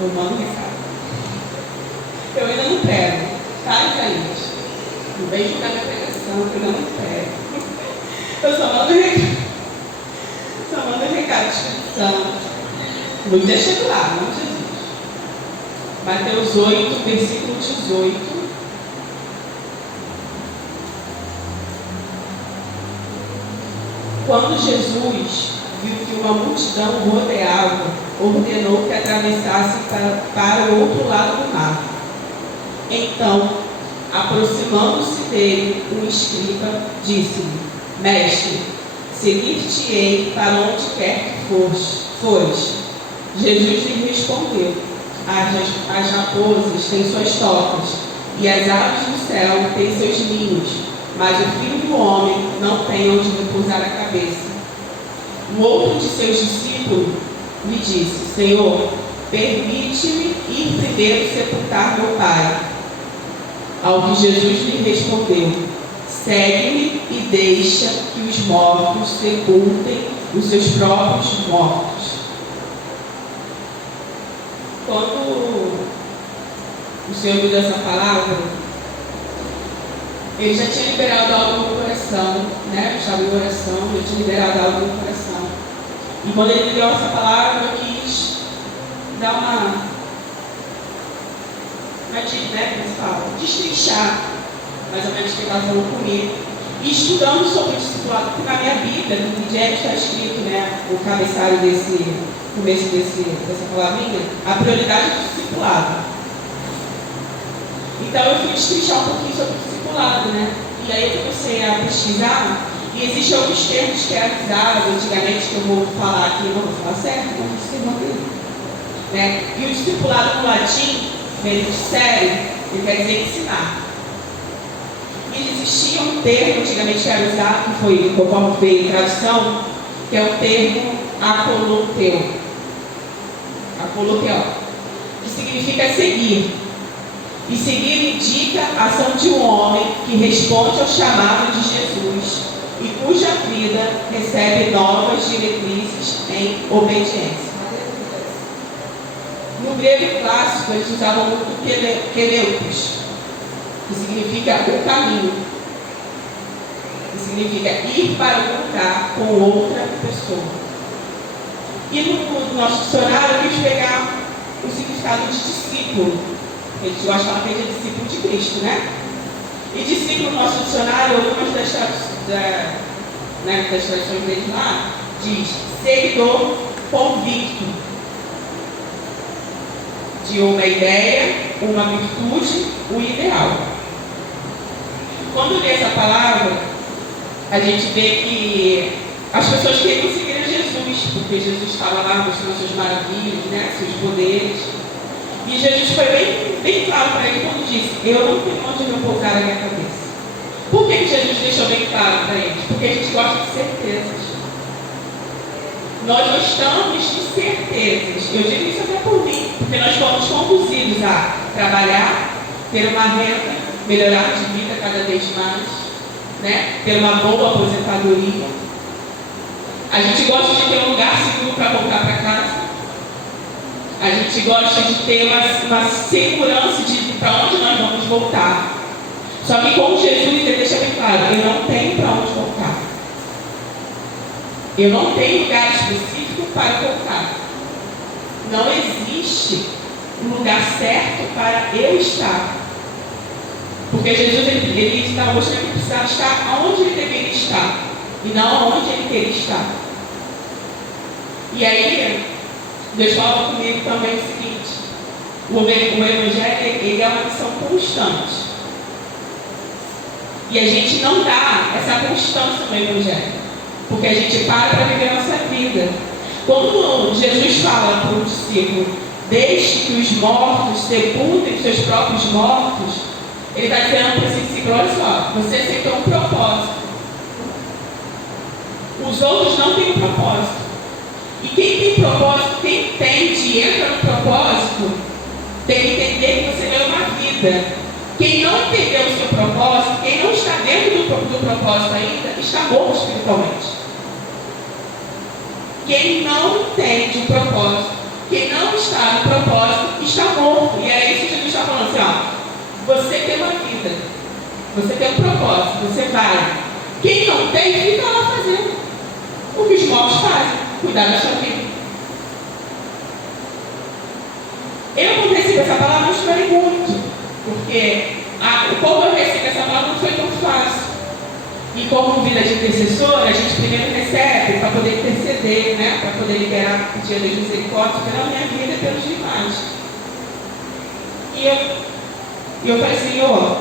Eu mando recado. Eu ainda não prego, tá, Isaías? Não vem julgar minha pregação, eu ainda não prego. Eu só mando recado. Só mando recado de Espírito Santo. Não deixa de lá, não Jesus. Mateus 8, versículo 18. Quando Jesus viu que uma multidão o rodeava, ordenou que atravessasse para o outro lado do mar. Então, aproximando-se dele, um escriba disse-lhe: Mestre, seguir-te-ei para onde quer que fores. Jesus lhe respondeu: As raposas têm suas tocas, e as aves do céu têm seus ninhos, mas o Filho do Homem não tem onde repousar a cabeça. Um outro de seus discípulos lhe disse: Senhor, permite-me ir primeiro sepultar meu pai. Ao que Jesus lhe respondeu: Segue-me e deixa que os mortos sepultem os seus próprios mortos. Quando o Senhor me deu essa palavra, ele já tinha liberado algo no coração, né? Eu estava em oração, ele tinha liberado algo no coração. E quando ele me deu essa palavra, eu quis dar uma dica, né? Como se fala? Destrinchar, mais ou menos, o que ele estava falando comigo. E estudando sobre o discipulado, porque na minha Bíblia, no Evangelho, está escrito, né? O cabeçalho começo dessa palavrinha, a prioridade do discipulado. Então eu fui destrinchar um pouquinho sobre o discipulado, né? E aí eu comecei a pesquisar, e existem alguns termos que eram usados antigamente, que eu vou falar aqui, não vou falar certo, não vou escrever, né? E o discipulado no latim, ministério, ele quer dizer ensinar. E existia um termo antigamente que era usado, que foi, conforme veio em tradução, que é o termo acoloteu, que significa seguir. E seguir indica a ação de um homem que responde ao chamado de Jesus e cuja vida recebe novas diretrizes em obediência. No grego clássico, eles usavam muito keleutos, que significa o caminho, que significa ir para um lugar com outra pessoa. E no nosso dicionário, eu quis pegar o significado de discípulo. A gente gosta de falar que é discípulo de Cristo, né? E discípulo no nosso dicionário, algumas das traduções deles lá, diz seguidor convicto de uma ideia, uma virtude, um ideal. Quando lê essa palavra, a gente vê que as pessoas queriam seguir a Jesus, porque Jesus estava lá mostrando suas maravilhas, né, seus poderes. E Jesus foi bem claro para ele quando disse: eu não tenho onde repousar a minha cabeça. Por que Jesus deixou bem claro para eles? Porque a gente gosta de certezas. Nós gostamos de certezas. Eu digo isso até por mim, porque nós fomos conduzidos a trabalhar, ter uma renda, melhorar de vida cada vez mais, né? Ter uma boa aposentadoria. A gente gosta de ter um lugar seguro para voltar para casa. A gente gosta de ter uma segurança de para onde nós vamos voltar. Só que com Jesus ele deixa bem claro: eu não tenho para onde voltar. Eu não tenho lugar específico para voltar. Não existe um lugar certo para eu estar. Porque Jesus ele está mostrando que ele precisava estar onde ele deveria estar e não onde ele queria estar. E aí Deus fala comigo também o seguinte: o Evangelho ele é uma missão constante. E a gente não dá essa constância no Evangelho, porque a gente para viver a nossa vida. Quando Jesus fala para o discípulo: deixe que os mortos sepultem os seus próprios mortos, ele está dizendo para esse discípulo: olha só, você aceitou um propósito. Os outros não têm um propósito. E quem tem propósito, quem entende e entra no propósito, tem que entender que você ganhou uma vida. Quem não entendeu o seu propósito, quem não está dentro do propósito ainda, está morto espiritualmente. Quem não entende o propósito, quem não está no propósito, você tem um propósito, você vai. Quem não tem, fica lá fazendo o que os mortos fazem, cuidar da sua vida. Eu, quando recebi essa palavra, eu chorei muito, porque quando eu recebi essa palavra não foi tão fácil. E como vida de intercessora, a gente primeiro recebe para poder interceder, né? Para poder liberar o dia das misericórdias pela minha vida e pelos demais. E eu falei, Senhor,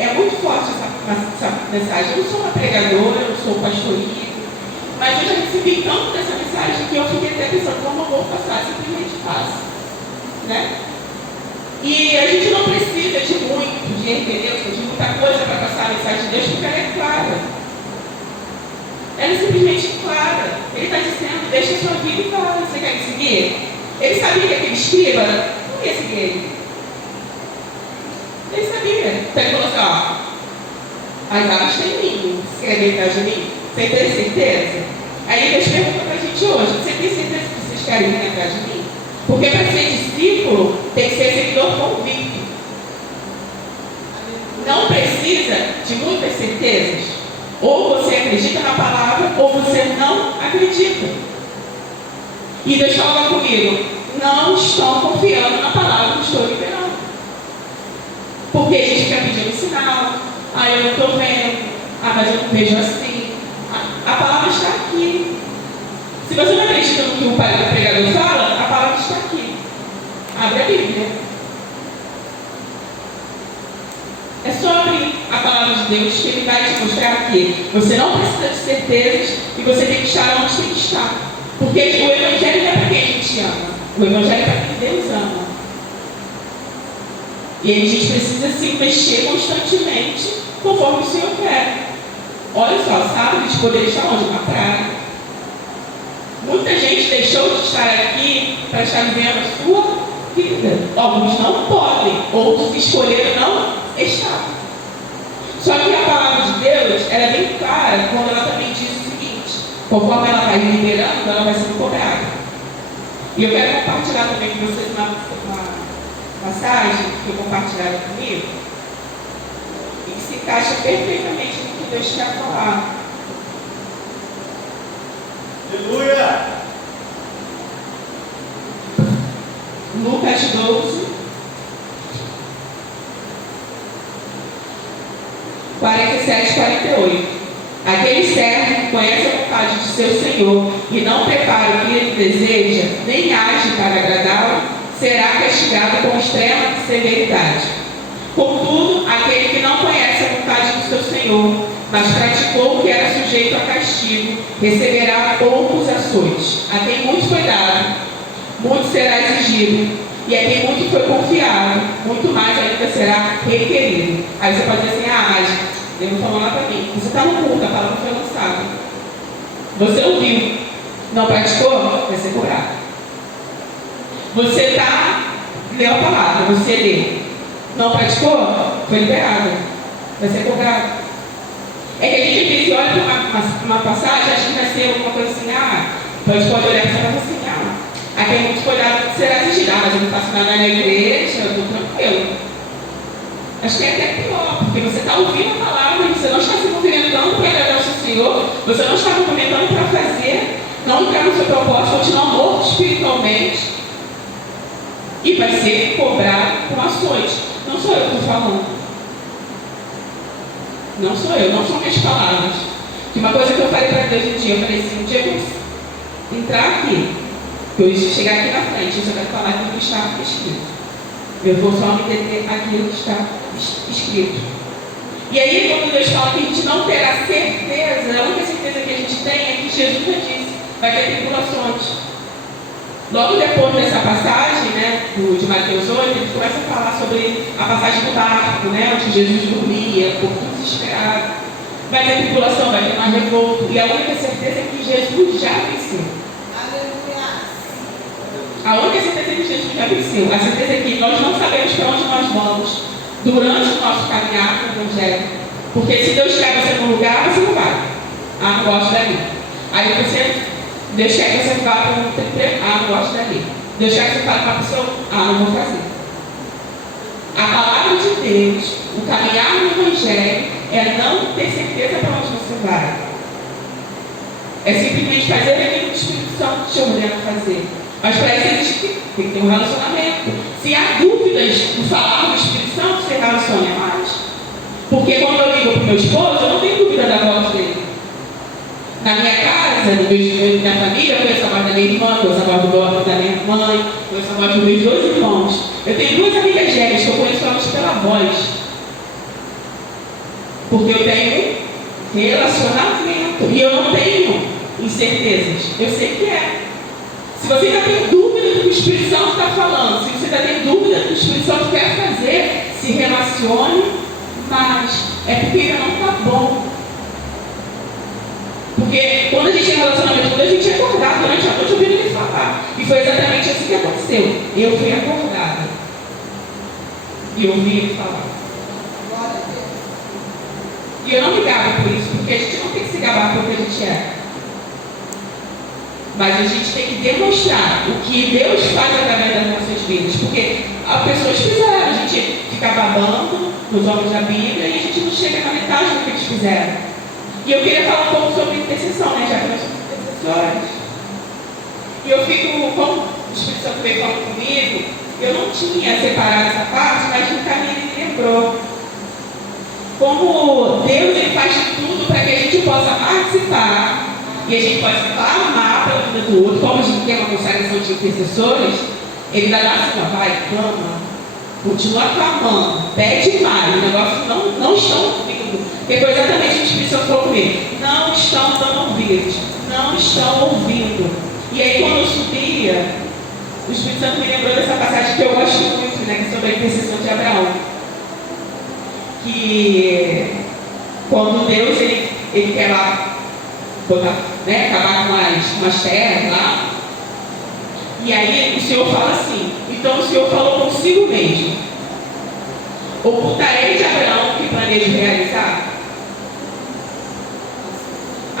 é muito forte essa mensagem. Eu não sou uma pregadora, eu não sou pastorita, mas eu já recebi tanto dessa mensagem que eu fiquei até pensando, como eu vou passar, simplesmente faço. Né? E a gente não precisa de muito, de entender, de muita coisa para passar a mensagem de Deus, porque ela é clara. Ela é simplesmente clara. Ele está dizendo, deixa a sua vida clara. Você quer me seguir? Ele sabia que aquele escriba não ia seguir ele. Ele sabia. Então ele falou assim, ó, as águas têm mim. Você quer vir atrás de mim? Você tem certeza? Aí Deus pergunta para a gente hoje, você tem certeza que vocês querem vir atrás de mim? Porque para ser discípulo tem que ser seguidor convicto. Não precisa de muitas certezas. Ou você acredita na palavra, ou você não acredita. E Deus fala comigo, não estão confiando na palavra que estou liberando. Porque a gente fica pedindo sinal, eu não estou vendo, mas eu não vejo assim. A palavra está aqui. Se você não acredita no que o pregador fala, a palavra está aqui. Abre a Bíblia. É só abrir a palavra de Deus que Ele vai te mostrar que você não precisa de certezas e você tem que estar onde tem que estar. Porque o Evangelho não é para quem a gente ama. O Evangelho é para quem Deus ama. E a gente precisa se mexer constantemente conforme o Senhor quer. Olha só, sábado de poder estar onde? Na praia. Muita gente deixou de estar aqui para estar vivendo a sua vida. Alguns não podem, outros escolheram não estar. Só que a palavra de Deus, ela é bem clara quando ela também diz o seguinte: conforme ela vai liberando, ela vai sendo cobrada. E eu quero compartilhar também com vocês uma passagem que eu compartilharam comigo e que se encaixa perfeitamente no que Deus quer falar. Aleluia! Lucas 12, 47 e 48. Aquele servo que conhece a vontade de seu senhor e não prepara o que ele deseja, nem age para agradá-lo, será castigado com extrema severidade. Contudo, aquele que não conhece a vontade do seu senhor, mas praticou o que era sujeito a castigo, receberá poucos açoites. A quem muito foi dado, muito será exigido, e a quem muito foi confiado, muito mais ainda será requerido. Aí você pode dizer assim, mas Deus falou lá para mim, você está no culto, a palavra foi lançada. Você ouviu, não praticou, vai ser cobrado. Você leu a palavra, você leu, não praticou, foi liberado, vai ser cobrado. É que a gente às vezes olha para uma passagem, acha que vai ser alguma coisa assim, então a gente pode olhar para essa e falar assim, aqui é muito cuidado, será exigido, mas eu não faço nada na igreja, eu estou tranquilo. Acho que é até pior, porque você está ouvindo a palavra e você não está se movimentando para agradar o seu Senhor, você não está movimentando para fazer, não entrar no seu propósito, continuar morto espiritualmente, e vai ser cobrado com ações. Não sou eu que estou falando. Não sou eu, não são minhas palavras. Que uma coisa que eu falei para Deus um dia, eu falei assim, um dia eu vou entrar aqui, eu chegar aqui na frente, eu só quero falar aquilo que está escrito. Eu vou só me deter aquilo que está escrito. E aí, quando Deus fala que a gente não terá certeza, a única certeza que a gente tem é que Jesus já disse, vai ter tribulações. Logo depois dessa passagem, né, de Mateus 8, ele começa a falar sobre a passagem do barco, né, onde Jesus dormia, por tudo desesperado. Vai ter tribulação, vai ter mais revolto. E a única certeza é que Jesus já venceu. A única certeza é que Jesus já venceu. A certeza é que nós não sabemos para onde nós vamos durante o nosso caminhar com o Evangelho. Porque se Deus quer você num lugar, você não vai. Não gosto dali. Aí Deus quer que você vá para um emprego, não gosto dali. Deus quer que você fale para a pessoa, não vou fazer. A palavra de Deus, o caminhar no Evangelho, é não ter certeza para onde você vai. É simplesmente fazer aquilo que o Espírito Santo te ordena fazer. Mas para isso a gente tem que ter um relacionamento. Se há dúvidas do falar do Espírito Santo, você relaciona mais. Porque quando eu ligo para o meu esposo, eu não tenho dúvida da voz dele. Na minha casa, na minha família, eu conheço a voz da minha irmã, conheço a voz da minha mãe, conheço a voz dos meus 2 irmãos. Eu tenho 2 amigas gêmeas que eu conheço elas pela voz. Porque eu tenho relacionamento. E eu não tenho incertezas. Eu sei que é. Se você ainda tem dúvida do que o Espírito Santo está falando, se você ainda tem dúvida do que o Espírito Santo quer fazer, se relacione mais. É porque ainda não está bom. Porque quando a gente tem relacionamento com Deus, a gente é acordado durante a noite ouvindo ele falar. E foi exatamente assim que aconteceu. Eu fui acordada. E ouvi ele falar. E eu não me gabo por isso, porque a gente não tem que se gabar pelo que a gente é. Mas a gente tem que demonstrar o que Deus faz através das nossas vidas. Porque as pessoas fizeram, a gente fica babando nos olhos da Bíblia e a gente não chega na metade do que eles fizeram. E eu queria falar um pouco sobre intercessão, né? Já que nós somos intercessores. E eu fico, como o Espírito Santo veio falando comigo, eu não tinha separado essa parte, mas no caminho ele me lembrou. Como Deus ele faz de tudo para que a gente possa participar e a gente possa clamar pela vida do outro, como a gente tem uma consagração de intercessores, ele vai dar assim, ó, vai, clama, continua clamando, pede mais, o negócio não estão ouvindo, porque foi exatamente o que o Espírito Santo falou comigo, não estão dando ouvidos, não estão ouvindo. E aí quando eu subia, o Espírito Santo me lembrou dessa passagem que eu gosto muito, né, que é sobre a intercessão de Abraão. Que quando Deus ele quer lá botar, né, acabar com as terras lá, e aí o Senhor fala assim, então o Senhor falou consigo mesmo, ocultarei de Abraão o que planejo realizar?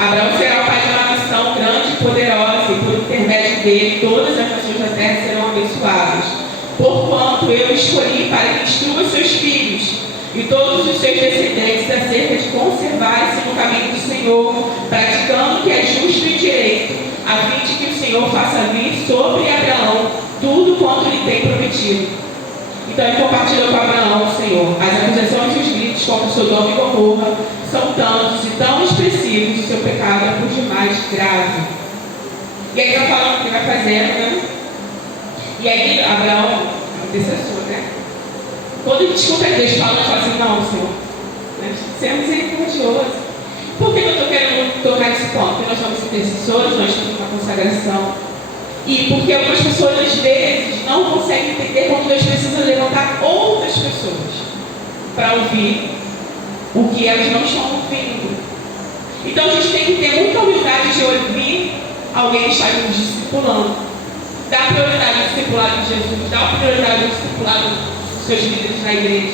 Abraão será o pai de uma nação grande e poderosa, e por intermédio dele todas as nações da terra serão abençoadas, porquanto eu escolhi para que instrua seus filhos e todos os seus descendentes acerca de conservar-se no caminho do Senhor, praticando o que é justo e direito, a fim de que o Senhor faça vir sobre Abraão tudo quanto lhe tem prometido. Então ele compartilhou com Abraão, o Senhor, as acusações e os gritos contra Sodoma e Gomorra são tantos e tão expressivos, o seu pecado é por demais grave. E aí está falando o que vai fazendo, né? E aí Abraão, intercessor, né? Quando a gente escuta Deus falando, a gente fala assim, não, Senhor, nós somos misericordiosos. Por que eu estou querendo tocar nesse ponto? Porque nós somos intercessores, nós temos uma consagração. E porque algumas pessoas, às vezes, não conseguem entender como Deus precisa levantar outras pessoas para ouvir o que elas não estão ouvindo. Então, a gente tem que ter muita humildade de ouvir alguém que está nos discipulando. Dá prioridade ao discipulado de Jesus, dá prioridade ao discipulado dos seus líderes na igreja.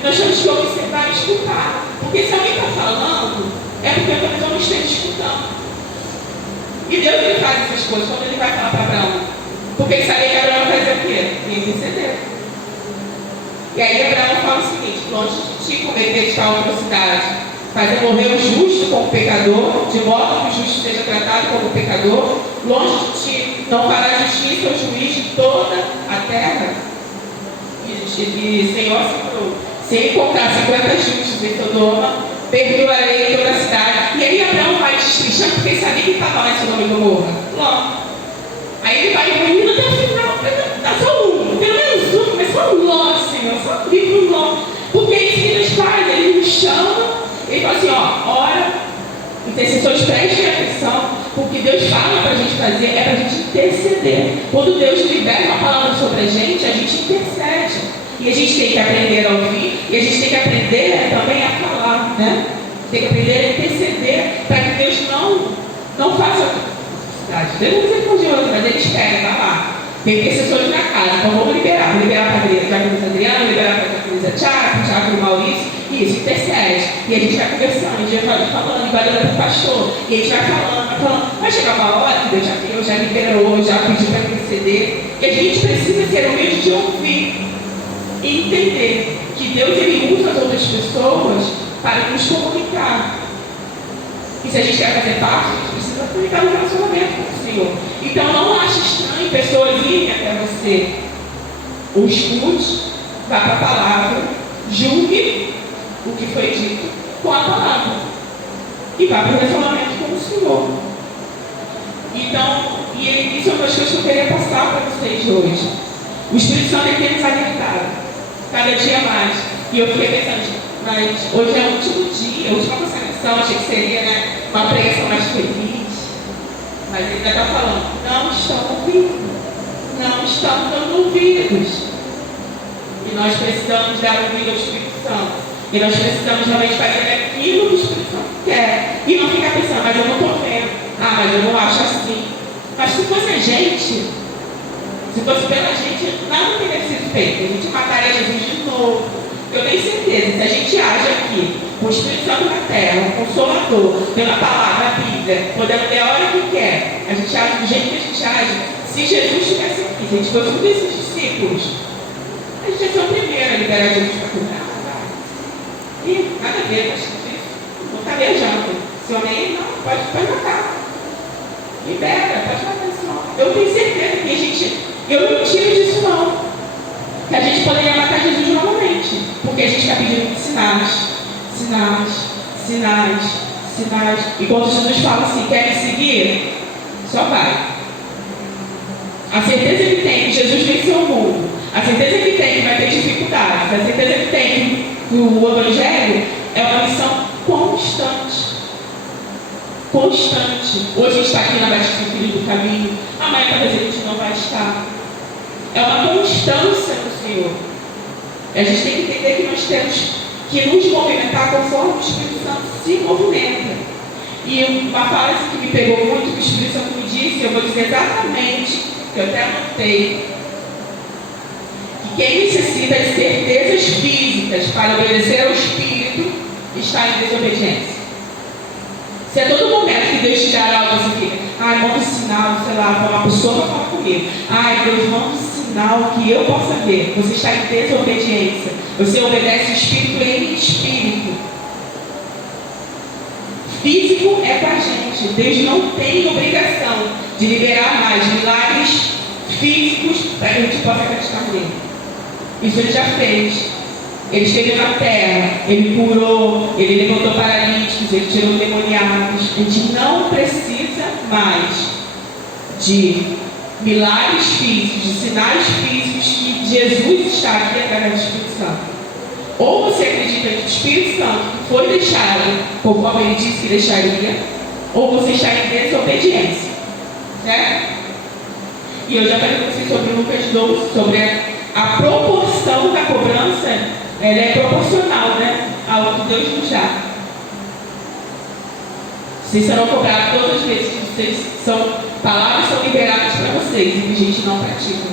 E nós temos que observar e escutar. Porque se alguém está falando, é porque talvez eu não esteja escutando. E Deus ele faz essas coisas quando ele vai falar para Abraão. Porque ele sabia que Abraão vai fazer o quê? Ia interceder. E aí Abraão fala o seguinte: longe de ti cometer de tal atrocidade, fazer morrer o justo como pecador, de modo que o justo seja tratado como pecador, longe de ti não fará justiça ou juiz de toda a terra. E Senhor assegurou: se encontrar 50 justos em Sodoma, perdoarei toda a cidade. E aí Abraão vai destrinchando, porque ele sabia que estava lá em Sodoma e Gomorra. Ló. Aí ele vai indo até o final, tá só um, pelo menos um, mas só um Ló, Senhor, só um livro um Ló. Porque é isso que Deus faz, ele nos chama, ele fala assim, ó, ora, intercessores, prestem atenção, porque Deus fala para a gente fazer, é para a gente interceder. Quando Deus libera uma palavra sobre a gente intercede. E a gente tem que aprender a ouvir, e a gente tem que aprender também a falar, né? Tem que aprender a interceder, para que Deus não faça atrocidade. Deus não misericordioso, mas ele espera, vai lá. Tem intercessores na casa, então vamos liberar. Vou liberar para a Diaconisa Adriana, liberar para a Diaconisa Tiago, para o Tiago Maurício, e isso, intercede. E a gente vai conversando, a gente vai falando, vai dando para o pastor, e a gente vai falando. Vai chegar uma hora que Deus já liberou, já pediu para interceder, e a gente precisa ser humilde de ouvir. E entender que Deus ele usa as outras pessoas para nos comunicar. E se a gente quer fazer parte, a gente precisa comunicar no relacionamento com o Senhor. Então não ache estranho pessoas irem até você. O escute, vá para a palavra, julgue o que foi dito com a palavra. E vá para o relacionamento com o Senhor. Então, isso é uma das coisas que eu queria passar para vocês hoje. O Espírito Santo tem nos alertado cada dia mais. E eu fiquei pensando, mas hoje é o último dia, a última consagração, achei que seria, né, uma pregação mais feliz. Mas ele ainda está falando, não estão ouvindo, não estão dando ouvidos. E nós precisamos dar ouvido ao Espírito Santo. E nós precisamos realmente fazer aquilo que o Espírito Santo quer. E não ficar pensando, mas eu não estou vendo. Ah, mas eu não acho assim. Mas se fosse a gente, se fosse pela gente, nada teria sido feito. A gente mataria Jesus de novo. Eu tenho certeza, se a gente age aqui, com o Espírito Santo na terra, o Consolador, pela palavra, a Bíblia, podendo ler a hora que quer, a gente age do jeito que a gente age. Se Jesus estivesse aqui, se a gente fosse um desses discípulos, a gente ia ser o primeiro a liberar Jesus para curar. E nada a ver, não está viajando. Esse homem aí, não, pode matar. Libera, pode matar esse homem. Eu tenho certeza que eu não tiro disso não. Que a gente poderia matar Jesus novamente. Porque a gente está pedindo sinais. Sinais, sinais, sinais. E quando Jesus fala assim, quer me seguir? Só vai. A certeza que tem que Jesus venceu o mundo. A certeza que tem que vai ter dificuldades. A certeza que tem que o Evangelho é uma missão constante. Constante. Hoje a gente está aqui na Batista Filho do Caminho. Amanhã talvez a gente não vai estar. É uma constância no Senhor. A gente tem que entender que nós temos que nos movimentar conforme o Espírito Santo se movimenta. E uma frase que me pegou muito, que o Espírito Santo me disse, eu vou dizer exatamente, que eu até anotei, que quem necessita de certezas físicas para obedecer ao Espírito está em desobediência. Se a todo momento que Deus te dar algo assim, manda um sinal, sei lá, para uma pessoa para falar comigo. Deus, manda um sinal que eu possa ver. Você está em desobediência. Você obedece o Espírito em Espírito. Físico é para a gente. Deus não tem obrigação de liberar mais milagres físicos para que a gente possa acreditar nele. Isso ele já fez. Ele esteve na terra, ele curou, ele levantou paralíticos, ele tirou endemoniados. A gente não precisa mais de milagres físicos, de sinais físicos que Jesus está aqui através do Espírito Santo. Ou você acredita que o Espírito Santo foi deixado, conforme ele disse que deixaria, ou você está em desobediência. Certo? E eu já falei com vocês sobre Lucas 12, sobre a proporção da cobrança. Ela é proporcional, né, ao que Deus nos dá. Vocês serão cobrados todas as vezes que vocês palavras são liberadas para vocês e que a gente não pratica.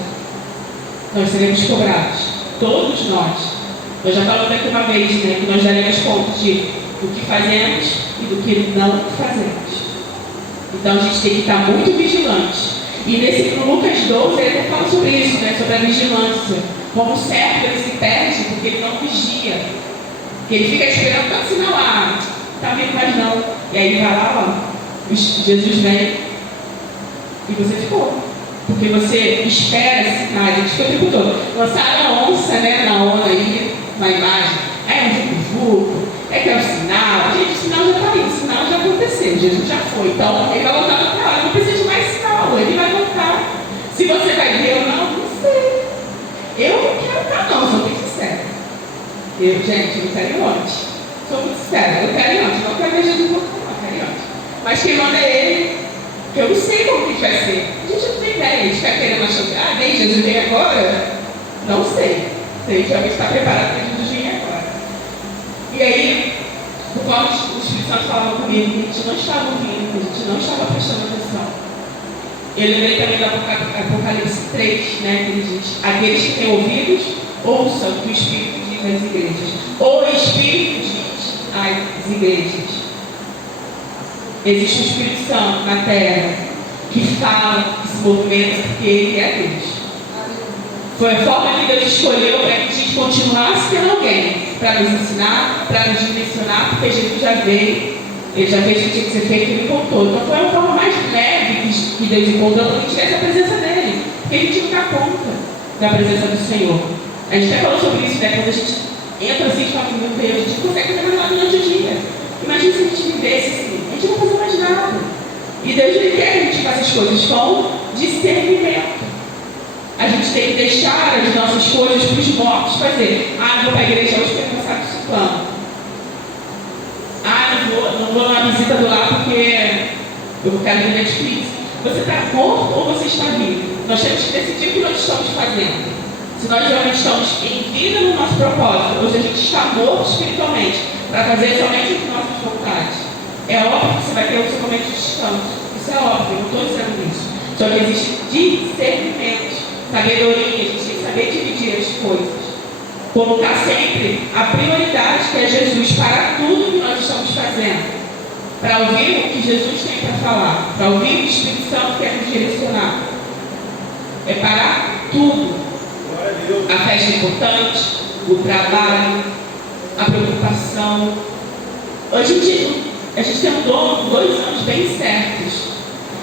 Nós seremos cobrados, todos nós. Eu já falamos aqui uma vez, né, que nós daremos conta do que fazemos e do que não fazemos. Então a gente tem que estar muito vigilante. E no Lucas 12 ele até fala sobre isso, né, sobre a vigilância. Como o servo ele se perde porque ele não vigia. Porque ele fica esperando tanto sinal, está vindo mais não. E aí ele vai lá, Jesus vem e você ficou. Porque você espera esse sinal. A gente fica o tempo todo. Lançaram a onça, né, na onda aí, na imagem. É um vulco, que é um sinal. Gente, o sinal já está aí, o sinal já aconteceu, Jesus já foi. Então ele vai voltar para lá, não precisa de mais sinal, ele vai voltar. Se você vai ver ou não, não sei. Eu não quero estar não, sou muito sincera. Gente, eu quero ir longe. Sou muito sincera, eu quero ir longe. Não quero ver Jesus voltar, não, eu quero ir longe. Mas quem manda é ele, que eu não sei como que vai ser. A gente não tem ideia, a gente está querendo achar, vem, Jesus vem agora? Não sei. Sei, realmente está preparado para Jesus vir agora. E aí, por qual o Espírito Santo falava comigo, que a gente não estava ouvindo, que a gente não estava prestando atenção. Eu lembrei também do Apocalipse 3, né, que ele diz: aqueles que têm ouvidos, ouçam o que o Espírito diz às igrejas. O Espírito diz às igrejas. Existe o Espírito Santo na terra que fala, que se movimenta, porque ele é Deus. Foi a forma que Deus escolheu para que a gente continuasse tendo alguém para nos ensinar, para nos direcionar, porque Jesus já veio, ele já fez o que tinha que ser feito e ele contou. Então foi uma forma mais leve que Deus encontrou para a gente ter essa presença dele, porque a gente não dá conta da presença do Senhor. A gente até falou sobre isso, né? Quando a gente entra assim de família, meu Deus, a gente não consegue fazer mais nada durante o dia. Imagina se a gente vivesse assim, a gente não vai fazer mais nada. E Deus ele quer que a gente faça as coisas com discernimento. A gente tem que deixar as nossas coisas para os mortos fazer. Ah, não vou para a igreja hoje porque eu cansado de plano. Ah, não vou na visita do lar porque eu quero ver Netflix. Você está morto ou você está vivo? Nós temos que decidir o que nós estamos fazendo. Se nós realmente estamos em vida no nosso propósito, ou se a gente está morto espiritualmente, para fazer somente as nossas vontades. É óbvio que você vai ter o seu momento de descanso. Isso é óbvio, eu não estou dizendo isso. Só que existe discernimento, sabedoria, a gente tem que saber dividir as coisas. Colocar sempre a prioridade que é Jesus para tudo que nós estamos fazendo. Para ouvir o que Jesus tem para falar, para ouvir o que o Espírito Santo quer nos direcionar. É parar tudo. A festa importante, o trabalho, a preocupação. Hoje a gente tem 2 anos bem certos.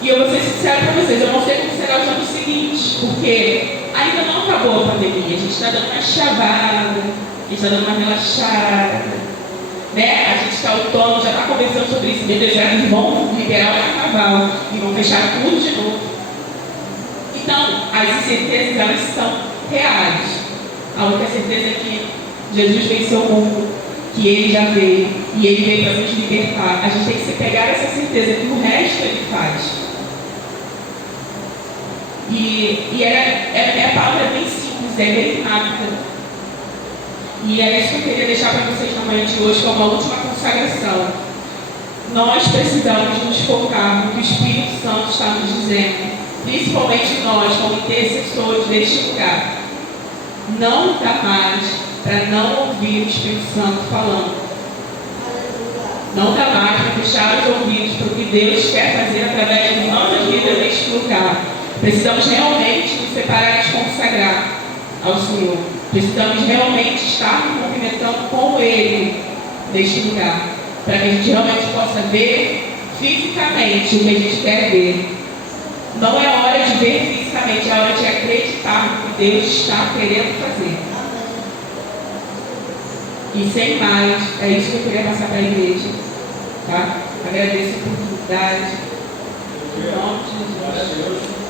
E eu vou ser sincera para vocês, eu não sei como será os anos seguintes, porque ainda não acabou a pandemia. A gente está dando uma chavada, a gente está dando uma relaxada. Né? A gente está outono, já está conversando sobre isso. Meu Deus, eles vão liberar o carnaval e vão fechar tudo de novo. Então, as incertezas, elas são reais. A única certeza é que Jesus venceu o mundo, que Ele já veio, e Ele veio para nos libertar. A gente tem que se pegar essa certeza que o resto Ele faz. A palavra é bem simples, é bem rápida. E é isso que eu queria deixar para vocês na manhã de hoje, como a última consagração. Nós precisamos nos focar no que o Espírito Santo está nos dizendo, principalmente nós, como intercessores deste lugar. Não dá mais para não ouvir o Espírito Santo falando. Não dá mais para fechar os ouvidos para o que Deus quer fazer através de nossas vidas neste lugar. Precisamos realmente nos separar e nos consagrar ao Senhor. Precisamos realmente estar nos movimentando com Ele neste lugar, para que a gente realmente possa ver fisicamente o que a gente quer ver. Não é hora de ver fisicamente, é hora de acreditar no que Deus está querendo fazer. E sem mais, é isso que eu queria passar para a igreja. Tá? Agradeço a oportunidade. Em nome de Jesus.